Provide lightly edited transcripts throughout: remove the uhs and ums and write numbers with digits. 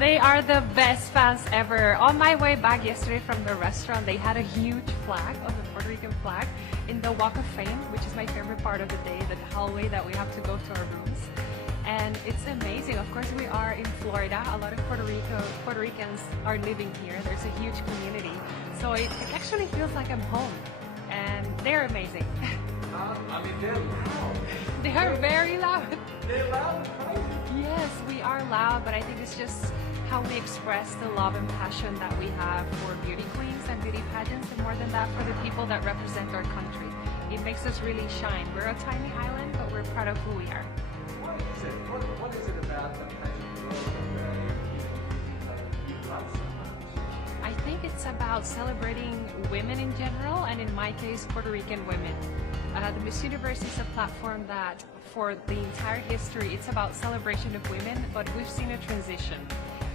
They are the best fans ever. On my way back yesterday from the restaurant, they had a huge flag of the Puerto Rican flag in the Walk of Fame, which is my favorite part of the day, the hallway that we have to go to our rooms. And it's amazing. Of course, we are in Florida. A lot of Puerto Ricans are living here. There's a huge community. So it actually feels like I'm home. And they're amazing. I mean, they're loud. They are very loud. They're loud and crazy. Yes, we are loud, but I think it's just how we express the love and passion that we have for beauty queens and beauty pageants, and more than that, for the people that represent our country. It makes us really shine. We're a tiny island, but we're proud of who we are. What is it about the pageant world that you love so much? I think it's about celebrating women in general, and in my case, Puerto Rican women. The Miss Universe is a platform that, for the entire history, it's about celebration of women, but we've seen a transition.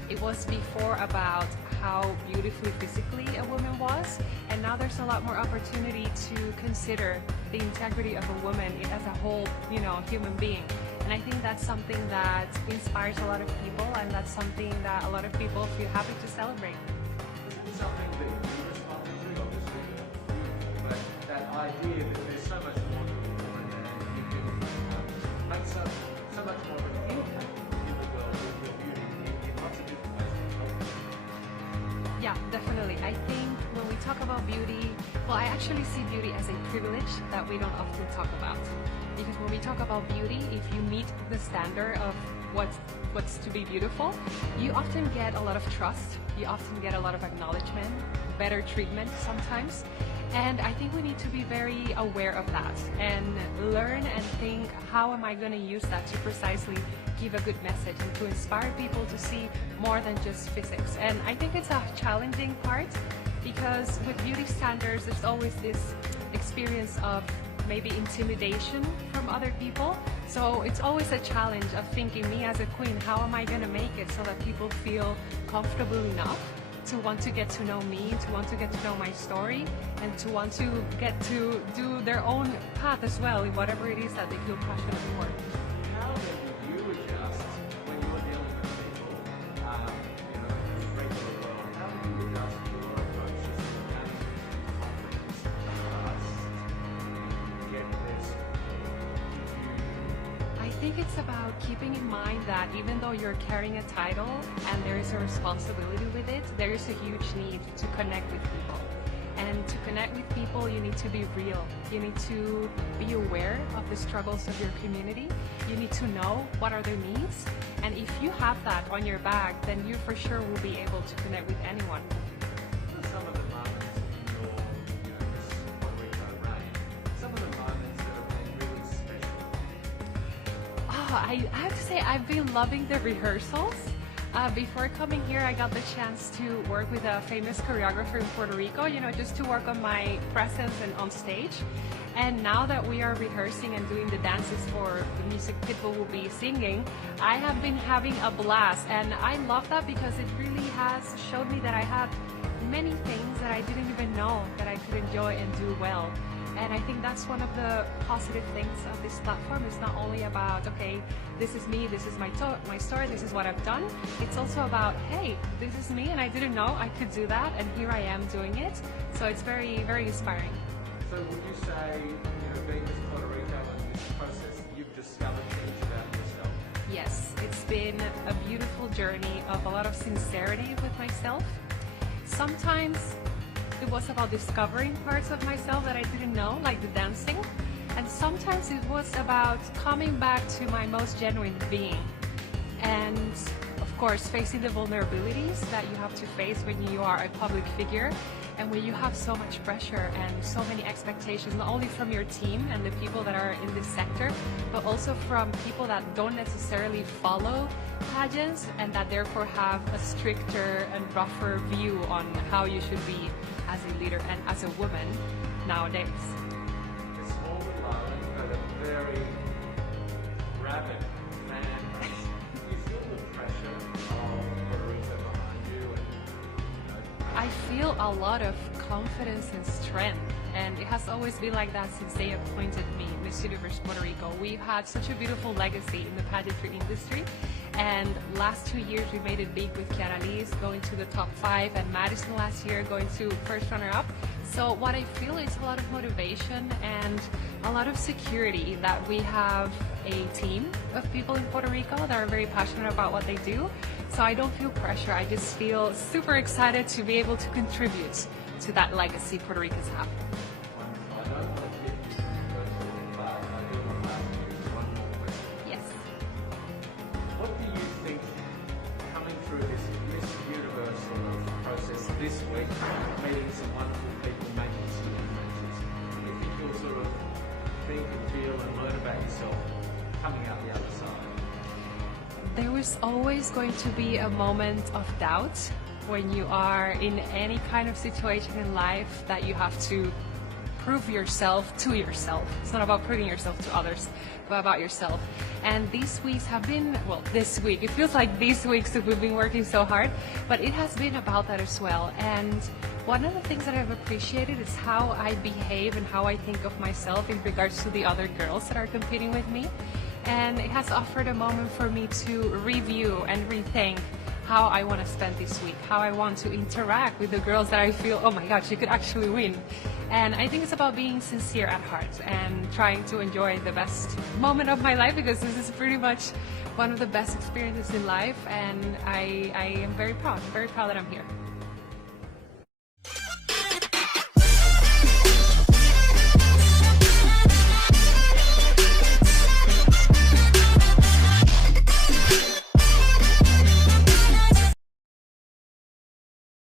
It was before about how beautifully physically a woman was, and now there's a lot more opportunity to consider the integrity of a woman as a whole, human being. And I think that's something that inspires a lot of people, and that's something that a lot of people feel happy to celebrate. It's something that you respond to, obviously, but that idea that there's so much more to a woman and you can make so much more of an impact in the world with your beauty in lots of different ways. Yeah, definitely. I think when we talk about beauty, well, I actually see beauty as a privilege that we don't often talk about. Because when we talk about beauty, if you meet the standard of what's to be beautiful, you often get a lot of trust, you often get a lot of acknowledgement, better treatment sometimes. And I think we need to be very aware of that and learn and think, how am I going to use that to precisely give a good message and to inspire people to see more than just physics. And I think it's a challenging part, because with beauty standards, there's always this experience of maybe intimidation from other people. So it's always a challenge of thinking, me as a queen, how am I going to make it so that people feel comfortable enough to want to get to know me, to want to get to know my story, and to want to get to do their own path as well in whatever it is that they feel passionate for. How then do you adjust when you're dealing with people, in a regular world? How do you adjust your approaches to gaining confidence, trust, get this? I think it's about keeping in mind that even though you're carrying a title and there is a responsibility with it, there is a huge need to connect with people. And to connect with people, you need to be real. You need to be aware of the struggles of your community. You need to know what are their needs. And if you have that on your bag, then you for sure will be able to connect with anyone. What are some of the moments in your, this Puerto Rico reign? Some of the moments that have been really special. I have to say, I've been loving the rehearsals. Before coming here, I got the chance to work with a famous choreographer in Puerto Rico, just to work on my presence and on stage. And now that we are rehearsing and doing the dances for the music people will be singing, I have been having a blast. And I love that because it really has showed me that I have many things that I didn't even know that I could enjoy and do well. And I think that's one of the positive things of this platform. It's not only about, okay, this is me, this is my story, this is what I've done. It's also about, hey, this is me and I didn't know I could do that, and here I am doing it. So it's very, very inspiring. So would you say, being Miss Puerto Rico and this process, you've discovered things about yourself? Yes, it's been a beautiful journey of a lot of sincerity with myself. Sometimes it was about discovering parts of myself that I didn't know, like the dancing. And sometimes it was about coming back to my most genuine being. And of course, facing the vulnerabilities that you have to face when you are a public figure and when you have so much pressure and so many expectations, not only from your team and the people that are in this sector, but also from people that don't necessarily follow pageants and that therefore have a stricter and rougher view on how you should be as a leader and as a woman nowadays. It's all alone, but a very rabid fan base. You feel the pressure of Puerto Rico behind you, and I feel a lot of confidence and strength, and it has always been like that since they appointed me Miss Universe Puerto Rico. We've had such a beautiful legacy in the pageantry industry, And last 2 years we made it big with Kiara Lee's going to the top 5, and Madison last year going to first runner-up. So what I feel is a lot of motivation and a lot of security that we have a team of people in Puerto Rico that are very passionate about what they do. So I don't feel pressure. I just feel super excited to be able to contribute to that legacy Puerto Ricans have. I don't want to keep you controversial, but I do want to ask you one more question. Yes. What do you think, coming through this Miss Universe sort of process this week, meeting some wonderful people, making some new matches, do you think you'll sort of think and feel and learn about yourself coming out the other side? There was always going to be a moment of doubt when you are in any kind of situation in life that you have to prove yourself to yourself. It's not about proving yourself to others, but about yourself. And these weeks have been, well, this week, it feels like these weeks that we've been working so hard, but it has been about that as well. And one of the things that I've appreciated is how I behave and how I think of myself in regards to the other girls that are competing with me. And it has offered a moment for me to review and rethink how I want to spend this week, how I want to interact with the girls that I feel, oh my gosh, you could actually win. And I think it's about being sincere at heart and trying to enjoy the best moment of my life, because this is pretty much one of the best experiences in life, and I am very proud that I'm here.